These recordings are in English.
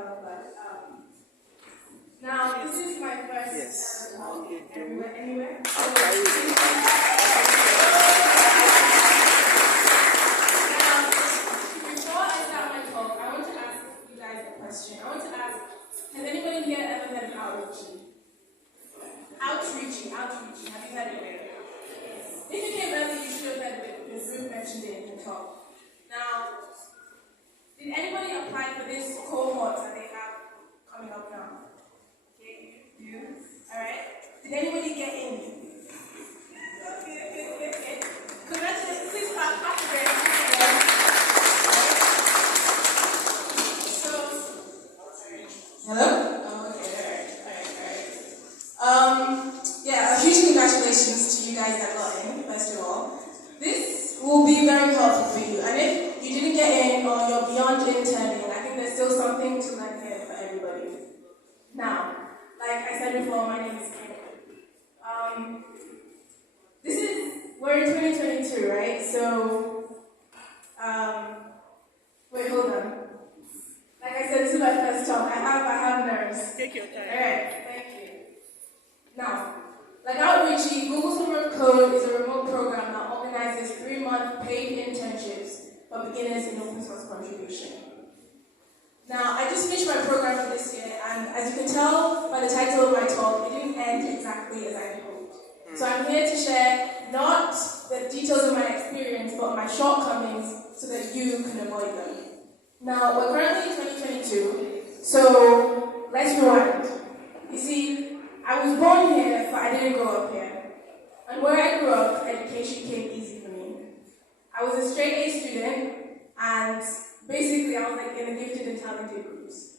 but now this is my first talk anywhere. Before I start my talk, I want to ask you guys a question. I want to ask, has anybody here ever heard of outreaching? Outreaching. Have you heard of it? If you came early, you should have heard of it because Ruth mentioned it in the talk. Now, did anybody apply for this cohort that they have coming up now? Okay, you do? Alright. Did anybody get in? Okay. Congratulations. Please clap for them. Hello? Oh, okay, alright. Yeah, a huge congratulations to you guys that got in, first of all. This will be very helpful for you. And if you didn't get in or you're beyond interning, I think there's still something to learn here for everybody. Now, like I said before, my name is Kim. We're in 2022, right? So, wait, hold on. Like I said, this is my first talk. I have nerves. Take your time. Alright, thank you. Now, like Outreachy, Google Summer of Code is a remote program that organizes 3-month paid internships for beginners in open source contribution. Now, I just finished my program for this year, and as you can tell by the title of my talk, it didn't end exactly as I had hoped. So I'm here to share not the details of my experience, but my shortcomings so that you can avoid them. Now, we're currently in 2022, so let's rewind. You see, I was born here, but I didn't grow up here. And where I grew up, education came easy for me. I was a straight A student, and basically I was like in the gifted and talented groups.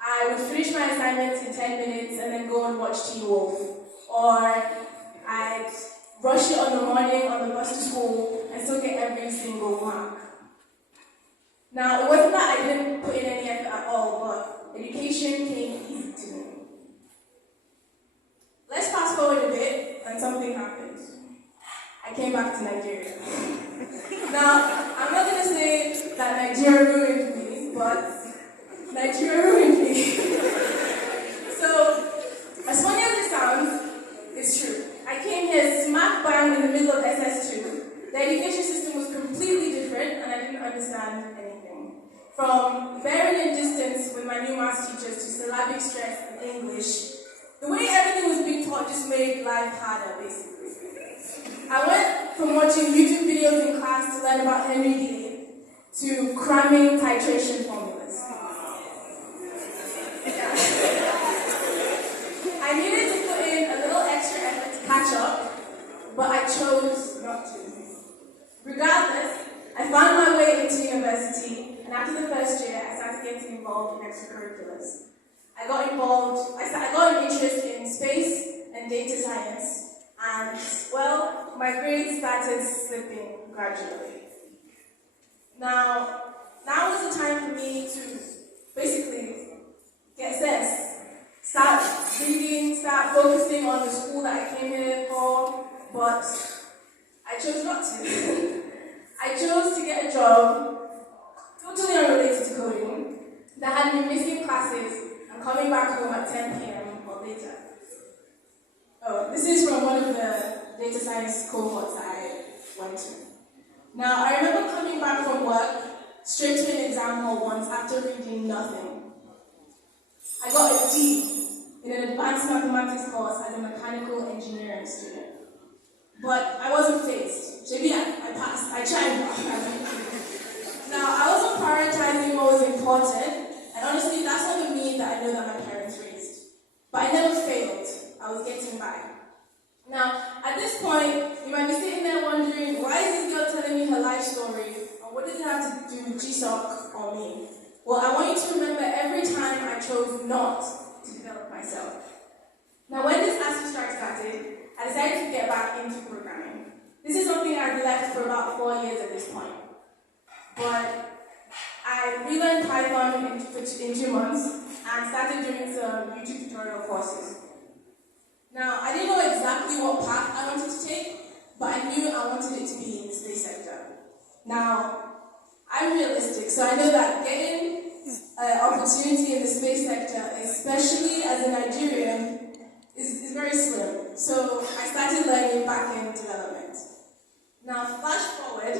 I would finish my assignments in 10 minutes and then go and watch Teen Wolf. Or I'd rush it on the morning on the bus to school and still get every single mark. Now, it wasn't that I didn't put in any effort at all, but education came easy to me. Let's fast forward a bit, and something happened. I came back to Nigeria. Now, I'm not going to say that Nigeria ruined me, but Nigeria ruined me. So, as funny as it sounds, it's true. I came here smack bang in the middle of SS2. The education system was completely different, and I didn't understand anything. From bearing in distance with my new maths teachers to syllabic stress in English, the way everything was being taught just made life harder, basically. I went from watching YouTube videos in class to learn about Henry D to cramming titration formulas. I needed to put in a little extra effort to catch up, but I chose not to. Regardless, I found my way into university, and after the first year, I started getting involved in extracurriculars. I got an interest in space and data science, and, well, my grades started slipping gradually. Now was the time for me to basically get sense, start reading, start focusing on the school that I came here for, but I chose not to. I chose to get a job totally unrelated to coding that had me missing classes and coming back home at 10 p.m. or later. Oh, this is from one of the data science cohorts that I went to. Now, I remember coming back from work straight to an exam hall once after reading nothing. I got a D in an advanced mathematics course as a mechanical engineering student. But I wasn't fazed. Maybe I passed. I tried. Now, I wasn't prioritizing what was important, and honestly, that's not the me that I know that my parents raised. But I never failed. I was getting by. Now, at this point, you might be sitting there wondering, why is this girl telling me her life story, and what does it have to do with GSOC or me? Well, I want you to remember every time I chose not to develop myself. Now, when this ASU strike started, I decided to get back into programming. This is something I've left for about 4 years at this point. But I relearned Python in 2 months and started doing some YouTube tutorial courses. Now, I didn't know exactly what path I wanted to take, but I knew I wanted it to be in the space sector. Now, I'm realistic, so I know that getting opportunity in the space sector, especially as a Nigerian, is very slim. So I started learning back-end development. Now, flash forward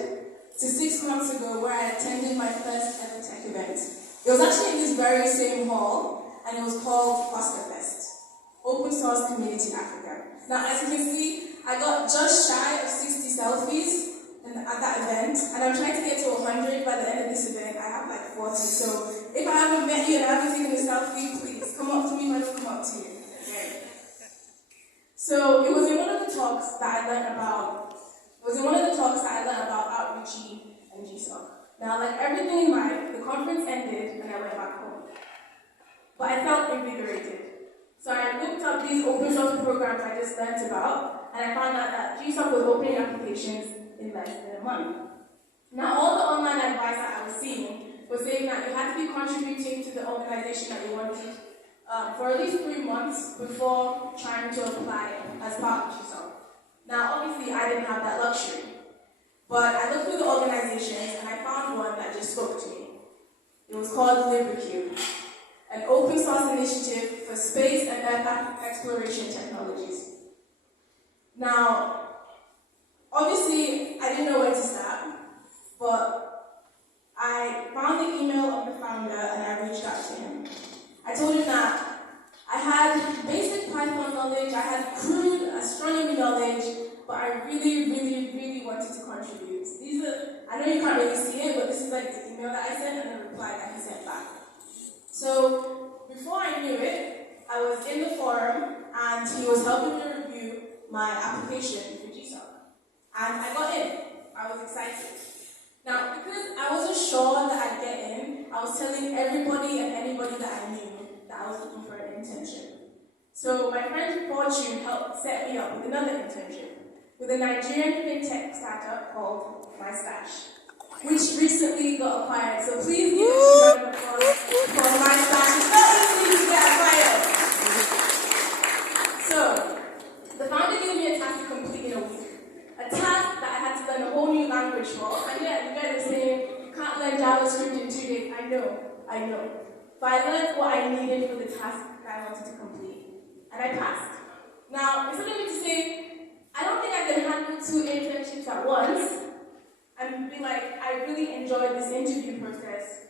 to 6 months ago where I attended my first ever tech event. It was actually in this very same hall, and it was called Fest, Open Source Community Africa. Now, as you can see, I got just shy of 60 selfies at that event, and I'm trying to get to 100 by the end of this event. I have like 40, so if I haven't met you and I haven't taken a selfie, please come up to me when I come up to you. Okay. So it was in one of the talks that I learned about. Outreach and GSOC. Now, like everything in life, the conference ended and I went back home. But I felt invigorated. So I looked up these open source programs I just learned about, and I found out that GSOC was opening applications in less than a month. Now, all the online advice that I was seeing was saying that you had to be contributing to the organization that you wanted for at least 3 months before trying to apply as part of GSOC. Now, obviously, I didn't have that luxury. But I looked through the organizations and I found one that just spoke to me. It was called LibriCube, an open source initiative for space and earth exploration technologies. Now, obviously, I didn't know where to start, but I found the email of the founder and I reached out to him. I told him that I had basic Python knowledge, I had crude astronomy knowledge, but I really wanted to contribute. I know you can't really see it, but this is like the email that I sent and the reply that he sent back. So before I knew it, I was in the forum and he was helping me review my application for GSOC. And I got in. I was excited. Now, because I wasn't sure that I'd get in, I was telling everybody and anybody that I knew that I was looking for an internship. So my friend Fortune helped set me up with another internship with a Nigerian fintech startup called My Stash, which recently got acquired. So please give a round of applause for My Stash. It's not easy to get acquired. So the founder gave me a task to complete in a week. A task that I had to learn a whole new language for. And yeah, you guys are saying you can't learn JavaScript in 2 days. I know. But I learned what I needed for the task that I wanted to complete. And I passed. Now, it's something to say, I don't think I can handle 2 internships at once and be like, I really enjoyed this interview process.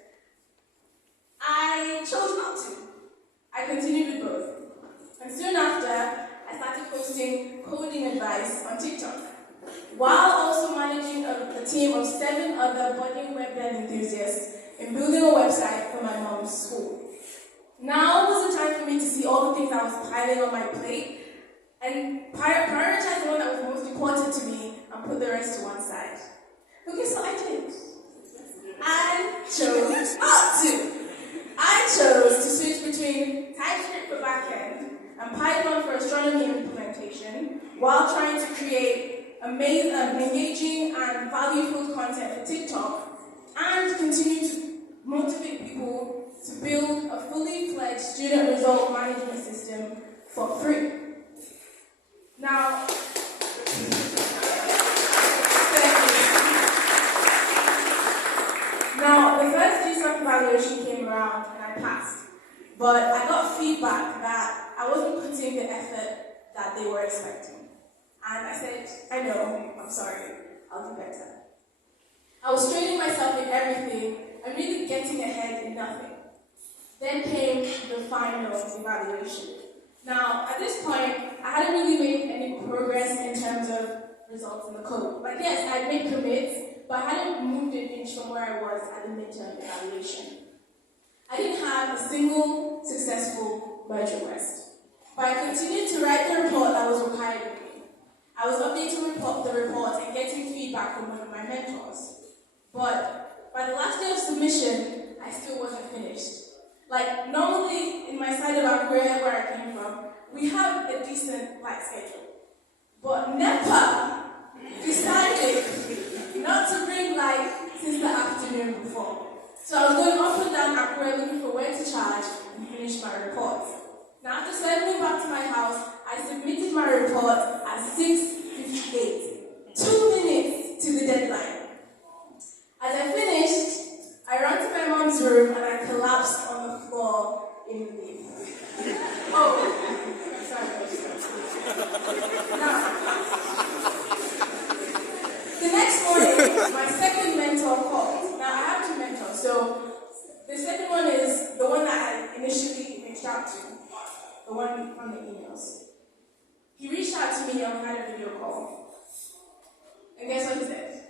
I chose not to. I continued with both. And soon after, I started posting coding advice on TikTok, while also managing a team of 7 other budding web dev enthusiasts in building a website for my mom's school. Now was the time for me to see all the things I was piling on my plate and prioritize the one that was most important to me and put the rest to one side. Okay, so I did. I chose not to. I chose to switch between TypeScript for backend and Python for astronomy implementation while trying to create amazing, engaging and value-filled content for TikTok and continue to motivate people to build a fully fledged student result management system for free. Now, the first GSOC evaluation came around and I passed, but I got feedback that I wasn't putting the effort that they were expecting. And I said, I know, I'm sorry, I'll do better. I was training myself in everything and really getting ahead in nothing. Then came the final evaluation. Now, at this point, I hadn't really made any progress in terms of results in the code. Like, yes, I'd made commits, but I hadn't moved an inch from where I was at the midterm evaluation. I didn't have a single successful merge request, but I continued to write the report that was required of me. I was updating the report and getting feedback from one of my mentors. But by the last day of submission, I still wasn't finished. Like, normally, in my side of Accra, where I came from, we have a decent light schedule. But NEPA decided not to bring light since the afternoon before. So I was going up and down Accra looking for where to charge and finish my report. Now, after cycling back to my house, I submitted my report at 6:58, 2 minutes to the deadline. As I finished, I ran to my mom's room and I collapsed in the league. Oh, sorry. Now, the next morning, my second mentor called. Now, I have two mentors, so the second one is the one that I initially reached out to, the one on the emails. He reached out to me and we had a video call. And guess what he said?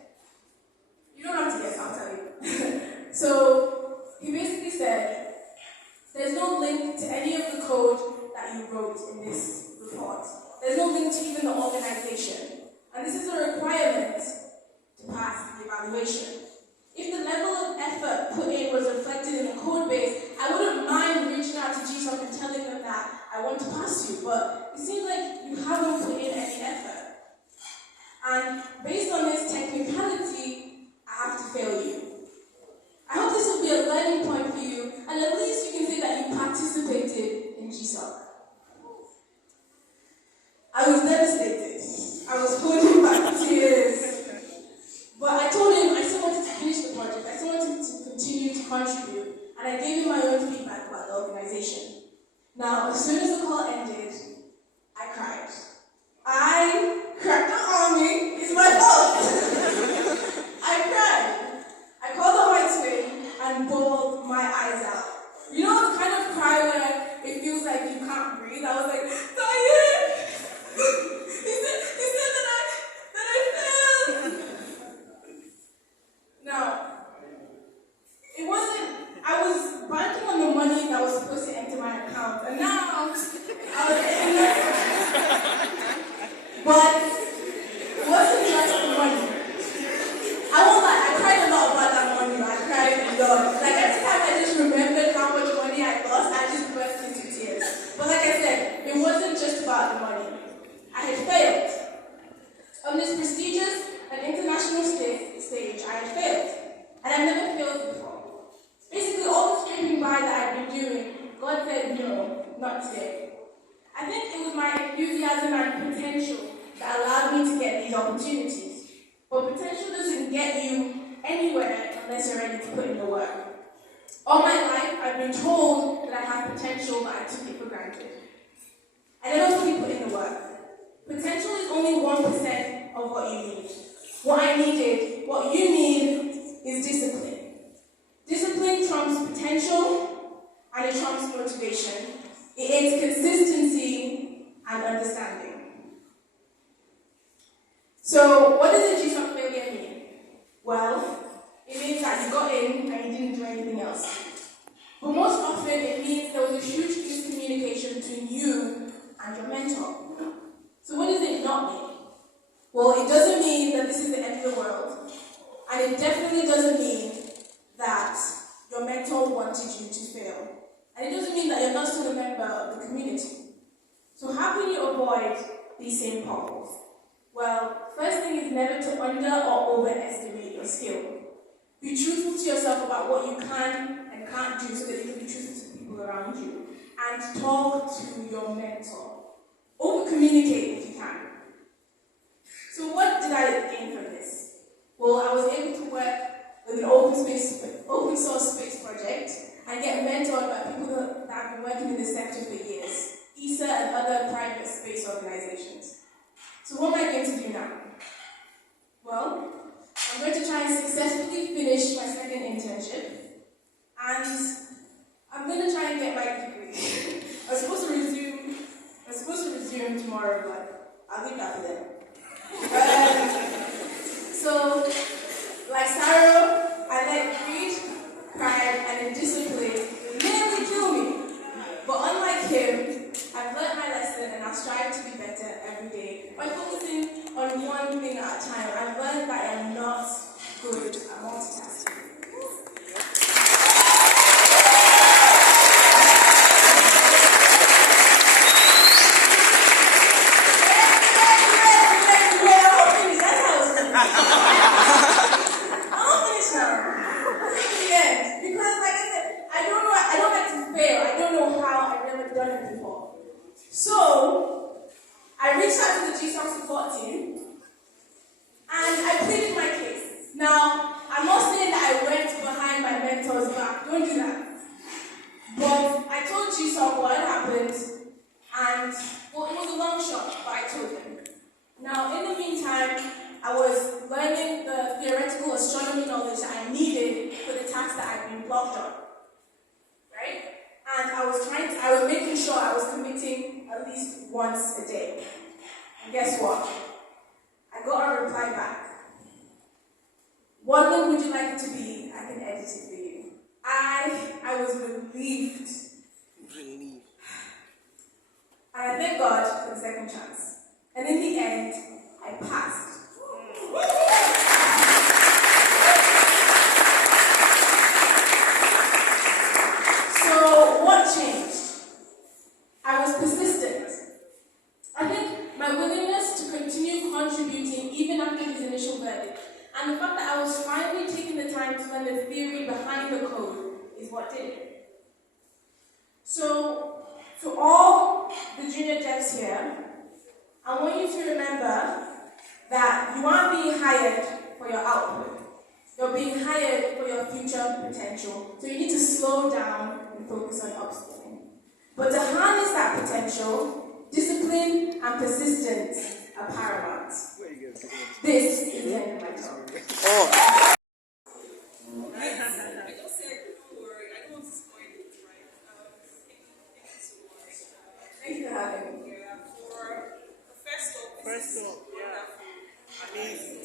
You don't have to guess, I'll tell you. So, he basically said, there's no link to any of the code that you wrote in this report. There's no link to even the organization. And this is a requirement to pass the evaluation. If the level of effort put in was reflected in the code base, I wouldn't mind reaching out to GSOC and telling them that I want to pass you, but it seems like you haven't put in any effort. And based on this technicality, I have to fail you. I hope this will be a learning point for you, and at least you can say that you participated in GSOC. I was devastated. I was holding back tears. But I told him I still wanted to finish the project. I still wanted to continue to contribute. And I gave him my own feedback about the organization. Now, as soon as the call ended, I cried. I cried. Don't call me. It's my fault. I cried. I called on my twin and bawled my eyes out. You know the kind of cry where it feels like you can't breathe? I was like, Diane! He said that I failed. Now, it wasn't, I was banking on the money that was supposed to enter my account, and now I was getting but it wasn't just the money. I won't lie, I cried a lot about that money. I cried a lot. Like every time I just remembered how much money I lost, I just burst into tears. But like I said, it wasn't just about the money. I had failed. On this prestigious and international stage, I had failed. And I've never failed before. Basically, all the scraping by that I've been doing, God said, no, not today. I think it was my enthusiasm and potential that allowed me to get these opportunities. But potential doesn't get you anywhere unless you're ready to put in the work. All my life, I've been told that I have potential, but I took it for granted. I never fully put in the work. Potential is only 1% of what you need. What you need is discipline. Discipline trumps potential, and it trumps motivation. It aids consistency and understanding. So, what does a GSOC failure mean? Well, it means that you got in and you didn't do anything else. But most often, it means there was a huge miscommunication between you and your mentor. So what does it not mean? Well, it doesn't mean that this is the end of the world. And it definitely doesn't mean that your mentor wanted you to fail. And it doesn't mean that you're not still a member of the community. So how can you avoid these same problems? Well, first thing is never to under or overestimate your skill. Be truthful to yourself about what you can and can't do so that you can be truthful to people around you. And talk to your mentor. Over-communicate if you can. So what did I gain from this? Well, I was able to work with an open source space project and get mentored by people that have been working in this sector for years, ESA and other private space organizations. So what am I going to do now? Well, I'm going to try and successfully finish my second internship, and I'm going to try and get my degree. I was supposed to resume tomorrow, but I'll leave that for them. So, like Sarah, I let greed, pride, and indiscipline nearly kill me. But unlike him, I've learned my lesson and I'll strive to be better every day. By focusing on one thing at a time, I've learned that I am not good at multitasking. So, I reached out to the GSOC support team, and I pleaded my case. Now, I'm not saying that I went behind my mentor's back, don't do that. But I told GSOC what had happened, and well, it was a long shot, but I told him. Now, in the meantime, I was learning the theoretical astronomy knowledge that I needed for the task that I'd been blocked on, right? And I was making sure I was committing at least once a day. And guess what? I got a reply back. What link would you like it to be? I can edit it for you. I was relieved. And I thank God for the second chance. And in the end, I passed. So what changed? I was persistent. I think my willingness to continue contributing even after his initial verdict, and the fact that I was finally taking the time to learn the theory behind the code is what did it. So, to all the junior devs here, I want you to remember that you aren't being hired for your output. You're being hired for your future potential. So you need to slow down and focus on upskilling. But to harness that potential, discipline and persistence are paramount. This is the end of my talk. Thank you for having me. First of all, amazing.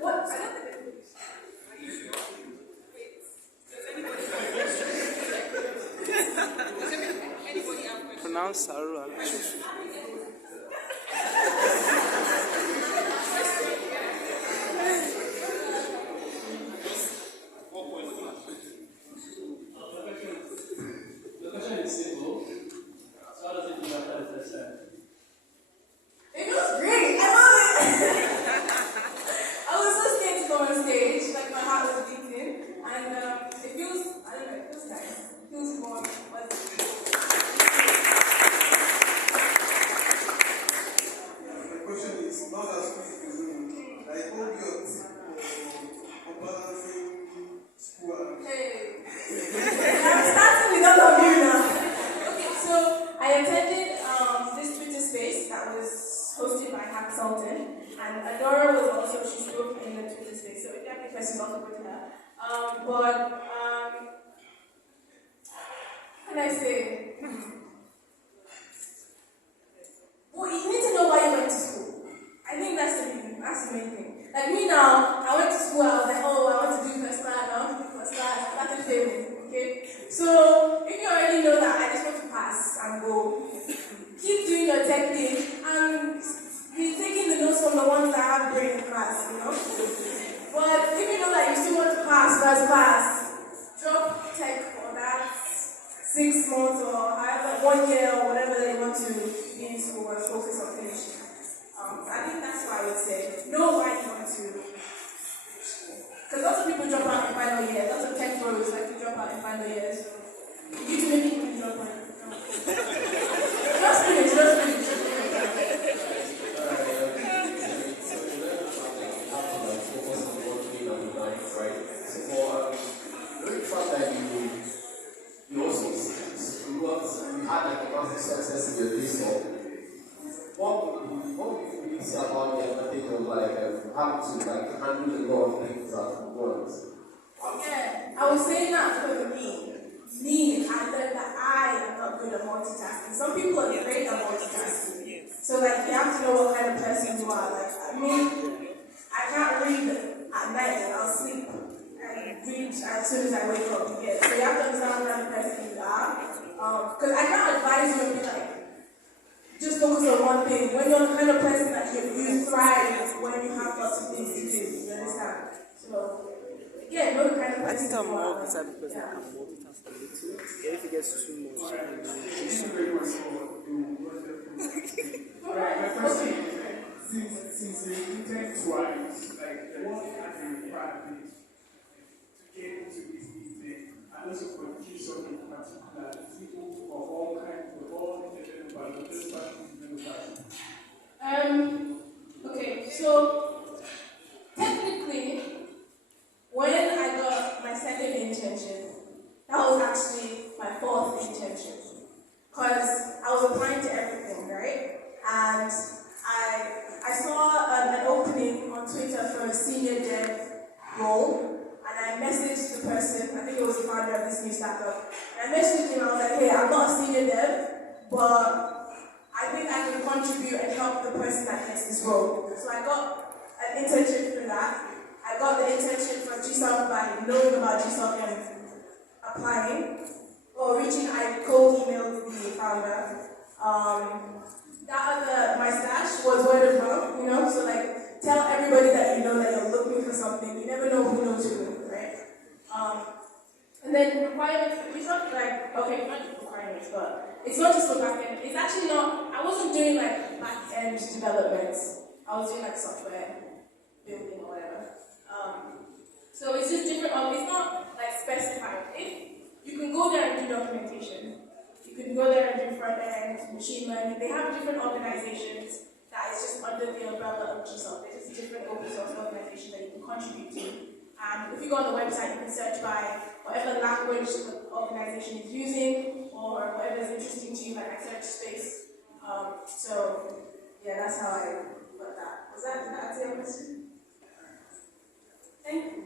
What? Pronounce Saru. It was great. I love it. I was so scared to go on stage, like my heart was beating, and it feels, I don't know, it feels nice. It feels more pleasant. The question is not as quick as like all your balancing school and Hey. I'm starting with all of you now. Okay, so I attended this Twitter space that was hosted by Hack Sultan, and Adora was also, she spoke in the Twitter space, so if you have any questions, also go to her. What can I say? Well, you need to know why you went to school. I think that's the main thing. Like me now, I went to school, I was like, oh, I want to do first class, I want to do first class, I started failing, okay? So, if you already know that, I just want to pass and go. Keep doing your tech thing, and be taking the notes from the ones that have brain in class, you know? But if you know that you still want to pass first class, drop tech for that 6 months or however, 1 year or whatever they want to be in school and focus on finishing. I think that's what I would say. Know why you want to finish school. Because lots of people drop out in final year. Lots of tech bros like to drop out in final years. You too many people drop out. Just finish. Success in your GSOC. What do you say about the advantage of how to handle a lot of things at once? Yeah, I was saying that because of me. I learned that I am not good at multitasking. Some people are great at multitasking. So you have to know what kind of person you are. I can't read at night and I'll sleep. And read as soon as I wake up. So you have to understand what kind of person you are. Because I can't advise you to be just focus on one thing. When you're the kind of person that you thrive when you have lots of things to do. You understand? So, yeah, know the kind of person I think I'm you more are. the type of person that can multitask a little. If it gets too much, I can do Alright, my question is, since they intend twice, what are the requirements to get into this business, and also for GSOC in particular, people for all kinds of all independent developers, Okay, so technically, role, and I messaged the person, I think it was the founder of this new startup, and I messaged him, I was like, hey, I'm not a senior dev, but I think I can contribute and help the person that gets this role. So I got an internship for that. I got the internship for GSOC by knowing about GSOC and applying, or reaching, I cold emailed the founder. My stash was word of mouth, you know, so like, tell everybody that you know that you're looking for something. You never know who knows who, right? And then requirements, it's not like, okay, not just requirements, but it's not just for backend. It's actually not, I wasn't doing like back-end development. I was doing like software building or whatever. So it's just different, it's not like specified. You can go there and do documentation. You can go there and do front-end, machine learning. They have different organizations that is just under the umbrella of GSOC. There's just different open source organizations that you can contribute to. And if you go on the website, you can search by whatever language the organization is using or whatever is interesting to you, like I search space. So, yeah, that's how I got that. Did that answer your question? Thank you.